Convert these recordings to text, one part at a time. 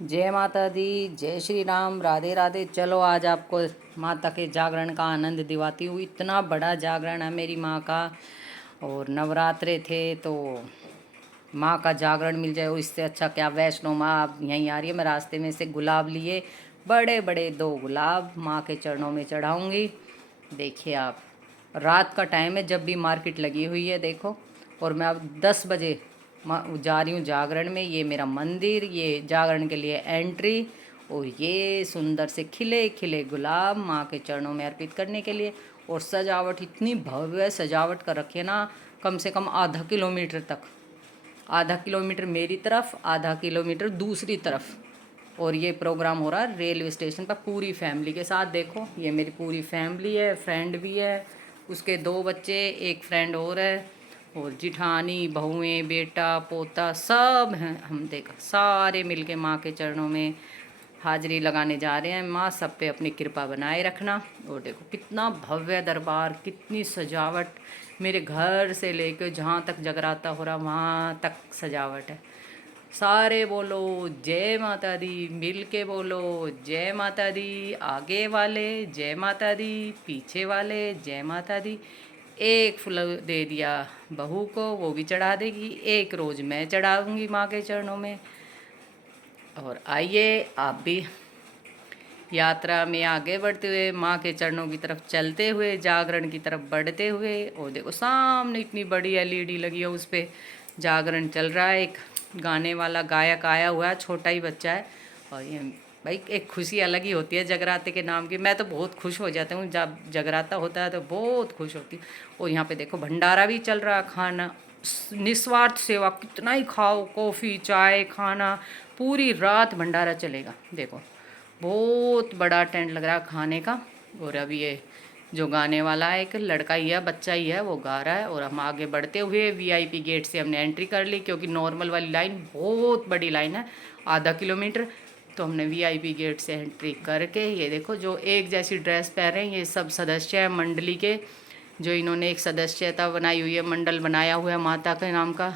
जय माता दी, जय श्री राम, राधे राधे। चलो आज आपको माता के जागरण का आनंद दिवाती हूँ। इतना बड़ा जागरण है मेरी माँ का, और नवरात्रे थे तो माँ का जागरण मिल जाए इससे अच्छा क्या। वैष्णो माँ अब यहीं आ रही है। मैं रास्ते में से गुलाब लिए, बड़े बड़े 2 गुलाब माँ के चरणों में चढ़ाऊँगी। देखिए आप, रात का टाइम है जब भी मार्केट लगी हुई है देखो। और मैं अब 10 बजे जा रही हूँ जागरण में। ये मेरा मंदिर, ये जागरण के लिए एंट्री, और ये सुंदर से खिले खिले गुलाब माँ के चरणों में अर्पित करने के लिए। और सजावट इतनी भव्य सजावट कर रखी है ना, कम से कम आधा किलोमीटर तक, आधा किलोमीटर मेरी तरफ, आधा किलोमीटर दूसरी तरफ। और ये प्रोग्राम हो रहा है रेलवे स्टेशन पर पूरी फैमिली के साथ। देखो ये मेरी पूरी फैमिली है, फ्रेंड भी है, उसके 2 बच्चे, एक फ्रेंड और है, और जिठानी, बहुएं, बेटा, पोता सब हैं। हम देखा सारे मिलके माँ के चरणों में हाजिरी लगाने जा रहे हैं। माँ सब पे अपनी कृपा बनाए रखना। और देखो कितना भव्य दरबार, कितनी सजावट, मेरे घर से लेकर जहाँ तक जगराता हो रहा वहाँ तक सजावट है। सारे बोलो जय माता दी, मिल के बोलो जय माता दी। आगे वाले जय माता दी, पीछे वाले जय माता दी। एक फूल दे दिया बहू को, वो भी चढ़ा देगी। एक रोज़ मैं चढ़ाऊँगी माँ के चरणों में। और आइए आप भी यात्रा में आगे बढ़ते हुए, माँ के चरणों की तरफ चलते हुए, जागरण की तरफ बढ़ते हुए। और देखो सामने इतनी बड़ी एलईडी लगी है, उस पर जागरण चल रहा है। एक गाने वाला गायक आया हुआ है, छोटा ही बच्चा है। और ये भाई एक खुशी अलग ही होती है जगराते के नाम की। मैं तो बहुत खुश हो जाता हूँ जब जगराता होता है, तो बहुत खुश होती हूँ। और यहाँ पे देखो भंडारा भी चल रहा है, खाना निस्वार्थ सेवा, कितना ही खाओ, कॉफ़ी चाय खाना, पूरी रात भंडारा चलेगा। देखो बहुत बड़ा टेंट लग रहा है खाने का। और अभी ये जो गाने वाला है एक लड़का ही है, बच्चा ही है, वो गा रहा है। और हम आगे बढ़ते हुए वीआईपी गेट से हमने एंट्री कर ली, क्योंकि नॉर्मल वाली लाइन बहुत बड़ी लाइन है, आधा किलोमीटर। तो हमने वीआईपी गेट से एंट्री करके, ये देखो जो एक जैसी ड्रेस पहन रहे हैं ये सब सदस्य हैं मंडली के, जो इन्होंने एक सदस्यता बनाई हुई है, मंडल बनाया हुआ है माता के नाम का,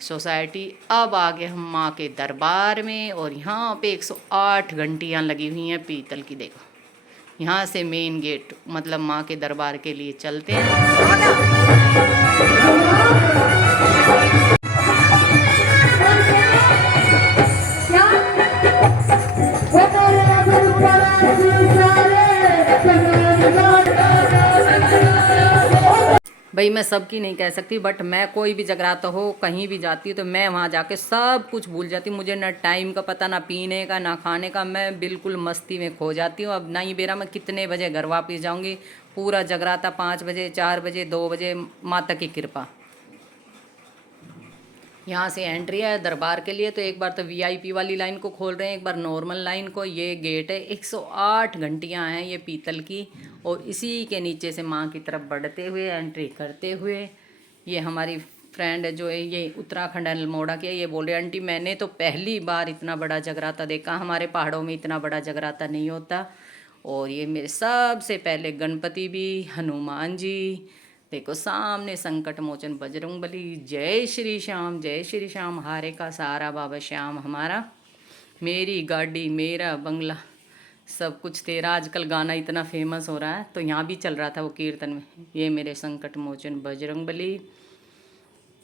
सोसाइटी। अब आ गए हम माँ के दरबार में। और यहाँ पे 108 घंटियाँ लगी हुई हैं पीतल की। देखो यहाँ से मेन गेट मतलब माँ के दरबार के लिए चलते हैं। भाई मैं सबकी नहीं कह सकती, बट मैं कोई भी जगराता हो कहीं भी जाती हूँ तो मैं वहाँ जाके सब कुछ भूल जाती हूँ। मुझे ना टाइम का पता, ना पीने का, ना खाने का। मैं बिल्कुल मस्ती में खो जाती हूँ। अब नहीं बेरा मैं कितने बजे घर वापस जाऊँगी। पूरा जगराता 5 बजे, 4 बजे, 2 बजे, माता की कृपा। यहाँ से एंट्री है दरबार के लिए। तो एक बार तो वीआईपी वाली लाइन को खोल रहे हैं, एक बार नॉर्मल लाइन को। ये गेट है, 108 घंटियाँ हैं ये पीतल की। और इसी के नीचे से माँ की तरफ बढ़ते हुए, एंट्री करते हुए, ये हमारी फ्रेंड है जो है ये उत्तराखंड अल्मोड़ा की है। ये बोले आंटी मैंने तो पहली बार इतना बड़ा जगराता देखा, हमारे पहाड़ों में इतना बड़ा जगराता नहीं होता। और ये मेरे सबसे पहले गणपति भी, हनुमान जी, देखो सामने संकट मोचन बजरंगबली। जय श्री श्याम, जय श्री श्याम, हारे का सहारा बाबा श्याम हमारा, मेरी गाड़ी मेरा बंगला, सब कुछ तेरा। आजकल गाना इतना फेमस हो रहा है, तो यहाँ भी चल रहा था वो कीर्तन में। ये मेरे संकट मोचन बजरंगबली,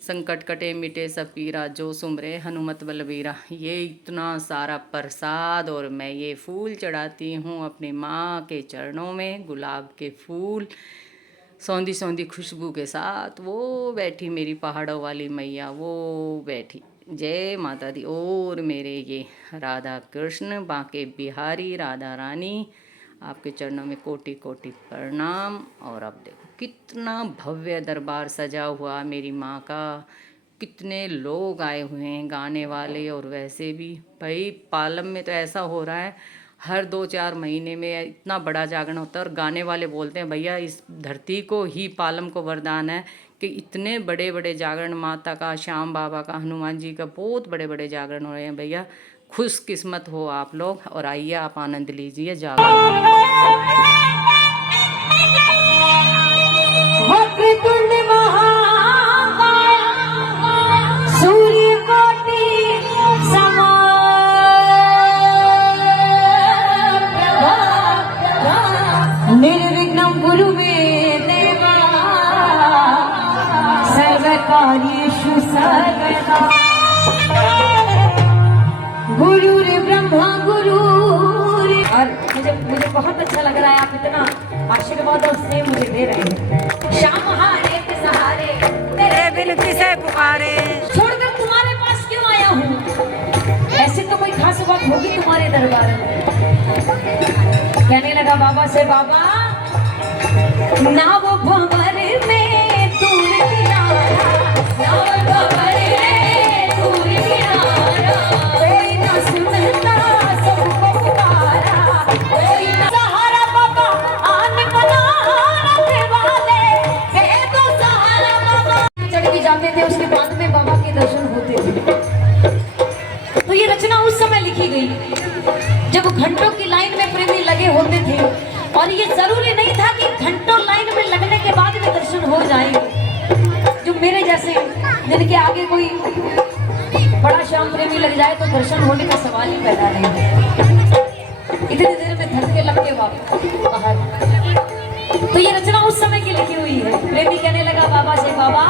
संकट कटे मिटे सब पीरा, जो सुमरे हनुमत बलबीरा। ये इतना सारा प्रसाद, और मैं ये फूल चढ़ाती हूँ अपनी माँ के चरणों में, गुलाब के फूल सौंधी सौंधी खुशबू के साथ। वो बैठी मेरी पहाड़ों वाली मैया, वो बैठी। जय माता दी। और मेरे ये राधा कृष्ण, बांके बिहारी, राधा रानी, आपके चरणों में कोटि कोटि प्रणाम। और अब देखो कितना भव्य दरबार सजा हुआ मेरी माँ का, कितने लोग आए हुए हैं, गाने वाले और वैसे भी। भाई पालम में तो ऐसा हो रहा है, हर 2-4 महीने में इतना बड़ा जागरण होता है। और गाने वाले बोलते हैं भैया इस धरती को ही, पालम को वरदान है कि इतने बड़े बड़े जागरण, माता का, श्याम बाबा का, हनुमान जी का, बहुत बड़े बड़े जागरण हो रहे हैं। भैया खुश किस्मत हो आप लोग, और आइए आप आनंद लीजिए जागरण। गुरु रे ब्रह्मा गुरु रे। और मुझे बहुत अच्छा लग रहा है, आप इतना आशीर्वाद और स्नेह मुझे दे रहे हैं। शाम हारे के सहारे तेरे बिन किसे पुकारे, छोड़कर तुम्हारे पास क्यों आया हूँ, ऐसे तो कोई खास बात होगी तुम्हारे दरबार में। कहने लगा बाबा से, बाबा ना वो भंवर में दूर किनारा, ना वो भंवर में दूर किनारा, कोई ना सुनता सबको पुकारा, कोई ना सहारा बाबा आने बना रखने वाले, दे दो सहारा बाबा। चढ़ के जाते थे, उसके बाद में बाबा के दर्शन होते थे। तो ये रचना उस समय लिखी गई जब घंटों की लाइन में प्रेमी लगे होते थे, और ये जरूरी नहीं था कि घंटों लाइन में लगने के बाद भी दर्शन हो जाए। जो मेरे जैसे जिनके आगे कोई बड़ा श्याम प्रेमी लग जाए तो दर्शन होने का सवाल ही पैदा नहीं है। इतनी देर में थक के लग के बाहर। तो ये रचना उस समय की लिखी हुई है। प्रेमी कहने लगा बाबा से, बाबा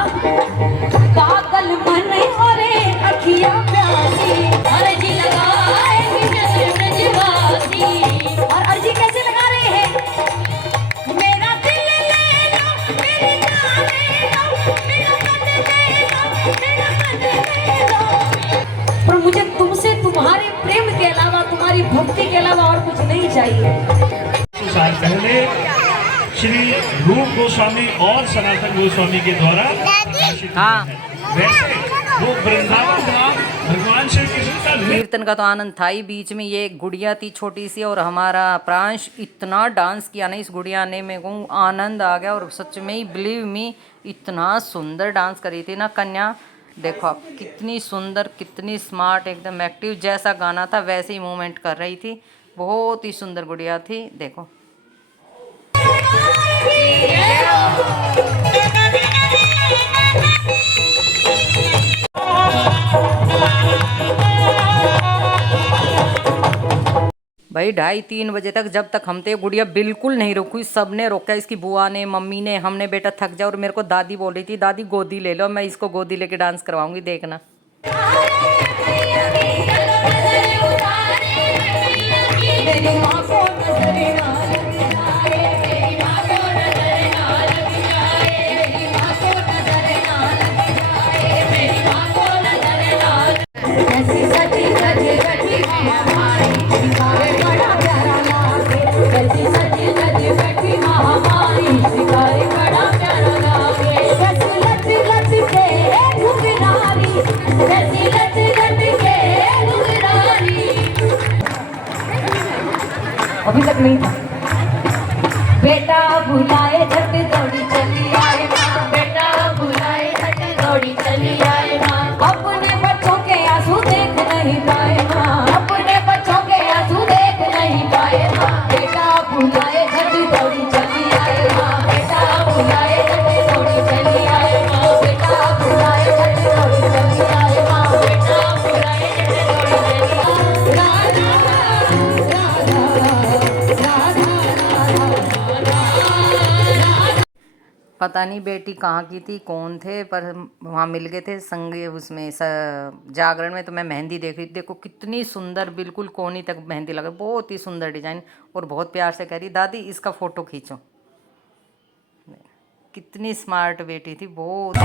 पागल मन और अखियां प्यासी, अर्जी लगाए और अर्जी कैसे लगा रहे हैं, मेरा दिल ले लो, मेरी जान ले लो, मेरा मन ले लो, मेरा मन ले लो। पर मुझे तुमसे तुम्हारे प्रेम के अलावा, तुम्हारी भक्ति के अलावा और कुछ नहीं चाहिए। कुछ साल पहले श्री रूप गोस्वामी और सनातन गोस्वामी के द्वारा प्रकाशित है। वैसे वो वृंदावन धाम भगवान श्री कृष्ण का कीर्तन का तो आनंद था ही। बीच में ये गुड़िया थी छोटी सी, और हमारा प्रांश इतना डांस किया ना इस गुड़िया ने, मेरे को आनंद आ गया। और सच में ही बिलीव मी, इतना सुंदर डांस करी थी ना कन्या। देखो आप, कितनी सुंदर, कितनी स्मार्ट, एकदम एक्टिव, जैसा गाना था वैसे ही मूवमेंट कर रही थी। बहुत ही सुंदर गुड़िया थी। देखो भाई 2:30-3 बजे तक, जब तक हम थे, गुड़िया बिल्कुल नहीं रुकी। सबने रोका, इसकी बुआ ने, मम्मी ने, हमने, बेटा थक जा। और मेरे को दादी बोल रही थी, दादी गोदी ले लो, मैं इसको गोदी लेके डांस करवाऊंगी, देखना। अभी तक नहीं था। बेटा बुलाए झट दौड़ी चली आए माँ, बेटा बुलाए झट दौड़ी चली आए माँ, अपने बच्चों के आंसू देख नहीं पाए माँ, अपने बच्चों के आंसू देख नहीं पाए माँ, बेटा बुलाए झट दौड़ी चली आए माँ, बेटा बुलाए झट दौड़ी चली आए माँ, बेटा बुलाए झट दौड़ी चली आए माँ, बेटा बुलाए झट दौड़ी चली पता नहीं बेटी कहाँ की थी, कौन थे, पर वहाँ मिल गए थे संगे उसमें जागरण में। तो मैं मेहंदी देख रही थी, देखो कितनी सुंदर, बिल्कुल कोनी तक मेहंदी लगा, बहुत ही सुंदर डिजाइन। और बहुत प्यार से कह रही, दादी इसका फ़ोटो खींचो। कितनी स्मार्ट बेटी थी, बहुत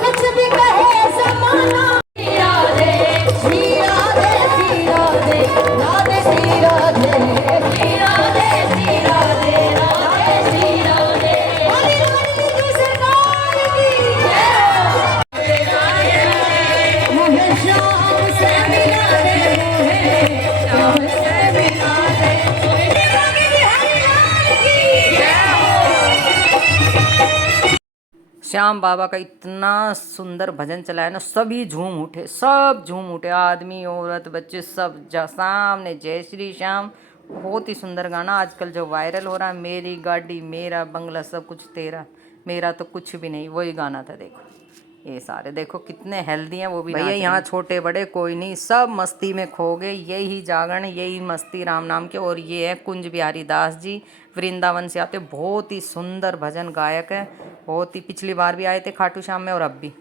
कुछ भी कहे समाना, श्याम बाबा का इतना सुंदर भजन चलाया ना, सभी झूम उठे, सब झूम उठे, आदमी औरत बच्चे सब सामने जय श्री श्याम। बहुत ही सुंदर गाना आजकल जो वायरल हो रहा है, मेरी गाड़ी मेरा बंगला सब कुछ तेरा, मेरा तो कुछ भी नहीं, वही गाना था। देखो ये सारे देखो कितने हेल्दी हैं, वो भी भैया यहाँ छोटे बड़े कोई नहीं, सब मस्ती में खो गए। यही जागरण, यही मस्ती राम नाम के। और ये है कुंज बिहारी दास जी, वृंदावन से आते, बहुत ही सुंदर भजन गायक है, बहुत ही। पिछली बार भी आए थे खाटू श्याम में और अब भी।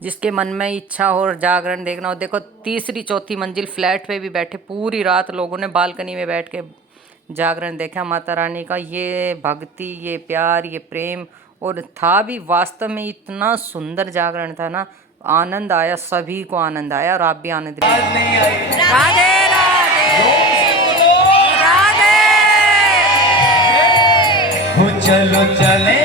जिसके मन में इच्छा हो जागरण देखना हो, देखो तीसरी चौथी मंजिल फ्लैट पे भी बैठे, पूरी रात लोगों ने बालकनी में बैठ के जागरण देखा माता रानी का। ये भक्ति, ये प्यार, ये प्रेम, और था भी वास्तव में इतना सुंदर जागरण था ना, आनंद आया, सभी को आनंद आया। और आप भी आनंद राधे राधे राधे। चलो चले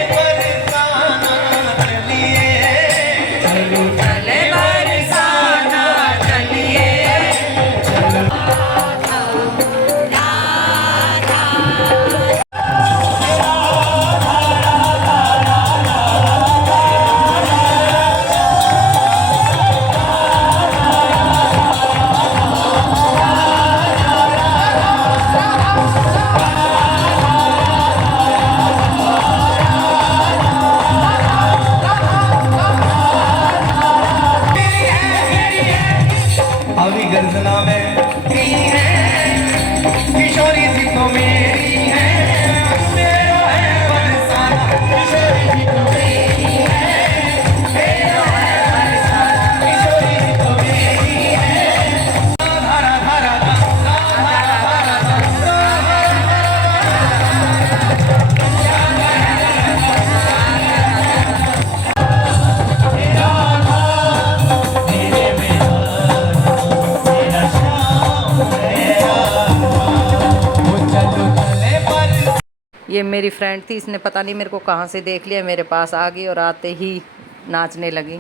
गर्जना में किशोरी जी तो मेरी है, मेरो है बरसाना, किशोरी जी तो मेरी है, मेरो है बरसाना, किशोरी जी तो मेरी है। धारा धारा ये मेरी फ्रेंड थी, इसने पता नहीं मेरे को कहाँ से देख लिया, मेरे पास आ गई और आते ही नाचने लगी।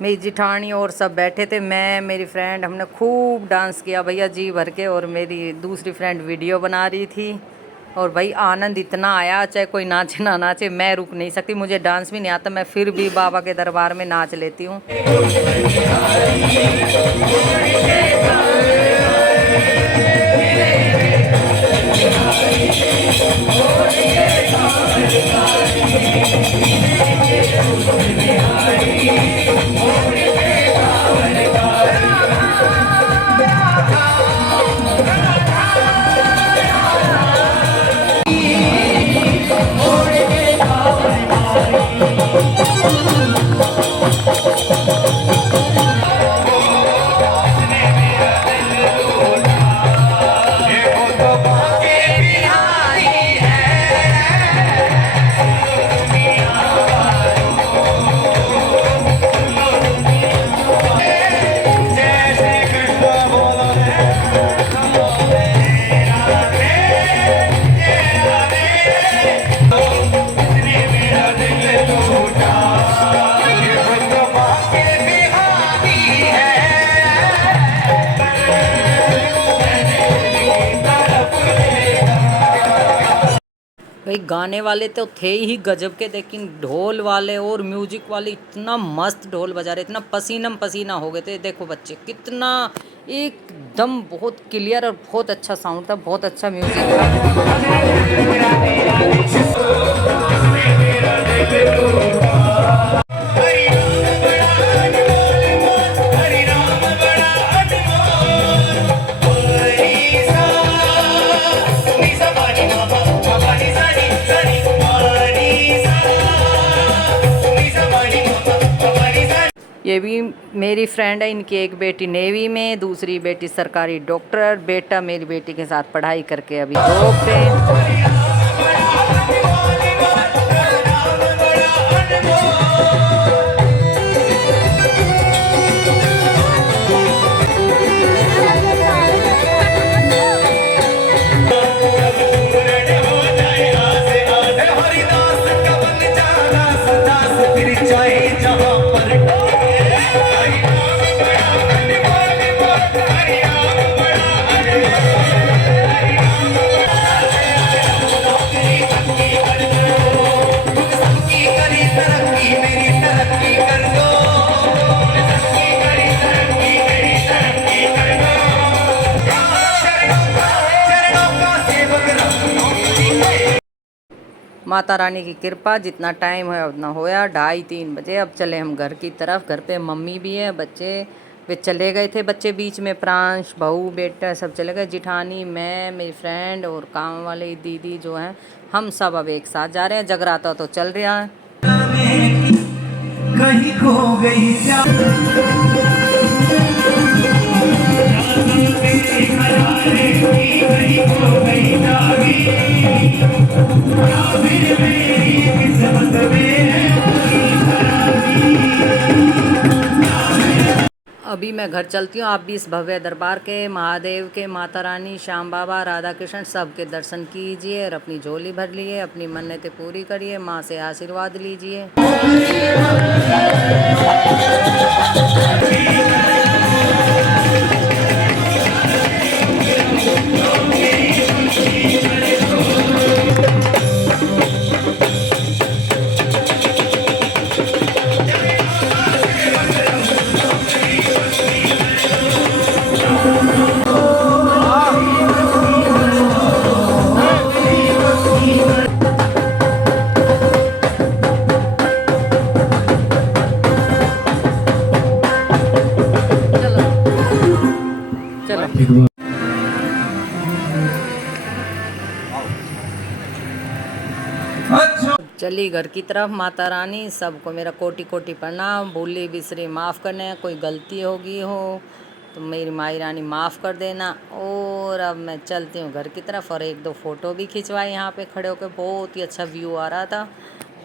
मेरी जिठानी और सब बैठे थे, मैं मेरी फ्रेंड, हमने खूब डांस किया भैया जी भर के। और मेरी दूसरी फ्रेंड वीडियो बना रही थी। और भाई आनंद इतना आया, चाहे कोई नाचे ना नाचे, मैं रुक नहीं सकती। मुझे डांस भी नहीं आता, मैं फिर भी बाबा के दरबार में नाच लेती हूँ। गाने वाले तो थे ही गजब के, लेकिन ढोल वाले और म्यूजिक वाले इतना मस्त ढोल बजा रहे, इतना पसीनम पसीना हो गए थे। देखो बच्चे कितना एकदम बहुत क्लियर और बहुत अच्छा साउंड था, बहुत अच्छा म्यूजिक था। ये भी मेरी फ्रेंड है, इनकी एक बेटी नेवी में, दूसरी बेटी सरकारी डॉक्टर, बेटा मेरी बेटी के साथ पढ़ाई करके अभी जॉब पे। माता रानी की कृपा, जितना टाइम है उतना होया, 2:30-3 बजे। अब चले हम घर की तरफ। घर पे मम्मी भी है, बच्चे वे चले गए थे, बच्चे बीच में प्रांश बहू बेटा सब चले गए, जिठानी मैं मेरी फ्रेंड और काम वाले दीदी जो हैं, हम सब अब एक साथ जा रहे हैं। जगराता तो चल रहा है। कहीं खो गई अभी मैं घर चलती हूँ। आप भी इस भव्य दरबार के, महादेव के, माता रानी, श्याम बाबा, राधा कृष्ण सबके दर्शन कीजिए और अपनी झोली भर लिए, अपनी मन्नतें पूरी करिए, माँ से आशीर्वाद लीजिए। चली घर की तरफ। माता रानी सबको मेरा कोटि कोटि प्रणाम। भूली बिसरी माफ़ करने, कोई गलती होगी हो तो मेरी माई रानी माफ़ कर देना। और अब मैं चलती हूँ घर की तरफ। और 1-2 फ़ोटो भी खिंचवाए यहाँ पे खड़े होकर, बहुत ही अच्छा व्यू आ रहा था।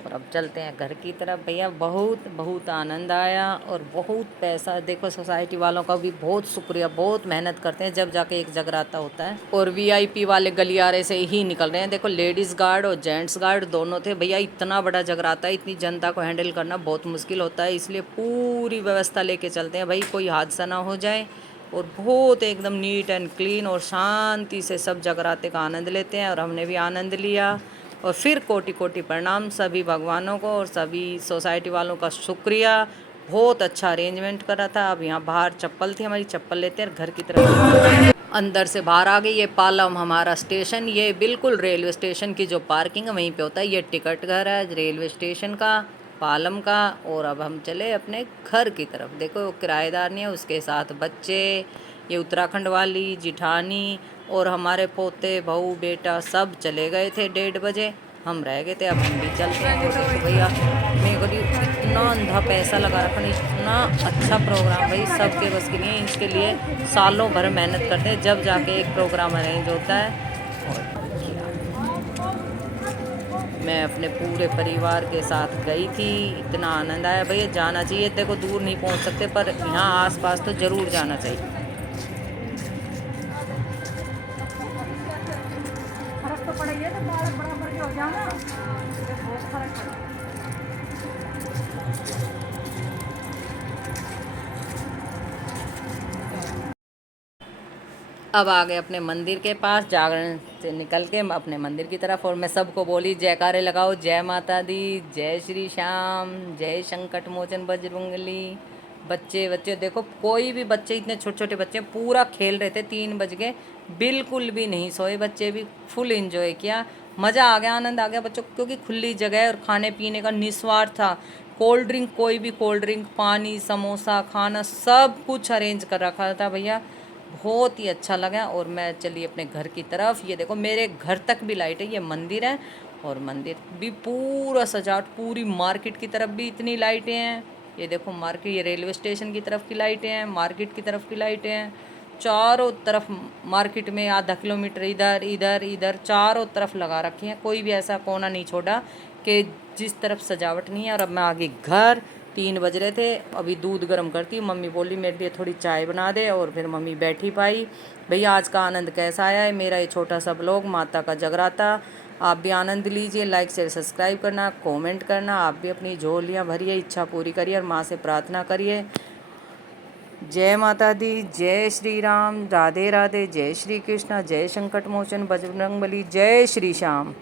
और अब चलते हैं घर की तरफ। भैया बहुत बहुत आनंद आया और बहुत पैसा, देखो सोसाइटी वालों का भी बहुत शुक्रिया, बहुत मेहनत करते हैं जब जाके एक जगराता होता है। और VIP वाले गलियारे से ही निकल रहे हैं। देखो लेडीज़ गार्ड और जेंट्स गार्ड दोनों थे। भैया इतना बड़ा जगराता है, इतनी जनता को हैंडल करना बहुत मुश्किल होता है, इसलिए पूरी व्यवस्था लेके चलते हैं भाई, कोई हादसा ना हो जाए। और बहुत एकदम नीट एंड क्लीन और शांति से सब जगराते का आनंद लेते हैं। और हमने भी आनंद लिया। और फिर कोटि कोटि प्रणाम सभी भगवानों को और सभी सोसाइटी वालों का शुक्रिया। बहुत अच्छा अरेंजमेंट करा था। अब यहाँ बाहर चप्पल थी हमारी, चप्पल लेते हैं घर की तरफ। अंदर से बाहर आ गई। ये पालम हमारा स्टेशन, ये बिल्कुल रेलवे स्टेशन की जो पार्किंग है वहीं पे होता है। ये टिकट घर है रेलवे स्टेशन का, पालम का। और अब हम चले अपने घर की तरफ। देखो किराएदार नहीं है, उसके साथ बच्चे, ये उत्तराखंड वाली जिठानी और हमारे पोते बहू बेटा सब चले गए थे 1:30 बजे, हम रह गए थे। अब हम भी चलते हैं। तो भैया मेरे को इतना अंधा पैसा लगा रखा, इतना अच्छा प्रोग्राम भाई सबके बस की नहीं है। इसके लिए सालों भर मेहनत करते हैं जब जाके एक प्रोग्राम अरेंज होता है। और मैं अपने पूरे परिवार के साथ गई थी, इतना आनंद आया। भैया जाना चाहिए, देखो दूर नहीं पहुंच सकते पर यहाँ आसपास तो ज़रूर जाना चाहिए। फर्क तो पड़ेगा, तो बराबर के हो जाना, बहुत फर्क पड़ेगा। अब आ गए अपने मंदिर के पास, जागरण से निकल के अपने मंदिर की तरफ, और मैं सबको बोली जयकारे लगाओ, जय माता दी, जय श्री श्याम, जय संकट मोचन बजरंगबली। बच्चे बच्चे देखो, कोई भी बच्चे, इतने छोटे छोटे बच्चे पूरा खेल रहे थे, 3 बज गए, बिल्कुल भी नहीं सोए बच्चे भी, फुल एंजॉय किया, मज़ा आ गया, आनंद आ गया बच्चों को, क्योंकि खुली जगह है और खाने पीने का निस्वार्थ था। कोल्ड ड्रिंक, कोई भी कोल्ड ड्रिंक, पानी, समोसा, खाना, सब कुछ अरेंज कर रखा था भैया, बहुत ही अच्छा लगा। और मैं चली अपने घर की तरफ, ये देखो मेरे घर तक भी लाइट है, ये मंदिर है और मंदिर भी पूरा सजावट, पूरी मार्केट की तरफ भी इतनी लाइटें हैं, ये देखो मार्केट, ये रेलवे स्टेशन की तरफ की लाइटें हैं, मार्केट की तरफ की लाइटें हैं, चारों तरफ मार्केट में आधा किलोमीटर इधर इधर इधर चारों तरफ लगा रखी हैं, कोई भी ऐसा कोना नहीं छोड़ा कि जिस तरफ सजावट नहीं है। और अब मैं आ गई घर, 3 बज रहे थे, अभी दूध गर्म करती हूँ, मम्मी बोली मेरे लिए थोड़ी चाय बना दे, और फिर मम्मी बैठी पाई। भैया आज का आनंद कैसा आया है मेरा ये छोटा सा ब्लॉग, माता का जगराता, आप भी आनंद लीजिए, लाइक शेयर सब्सक्राइब करना, कमेंट करना, आप भी अपनी झोलियाँ भरिए, इच्छा पूरी करिए और माँ से प्रार्थना करिए। जय माता दी, जय श्री राम, राधे राधे, जय श्री कृष्ण, जय संकट मोचन बजरंगबली, जय श्री श्याम।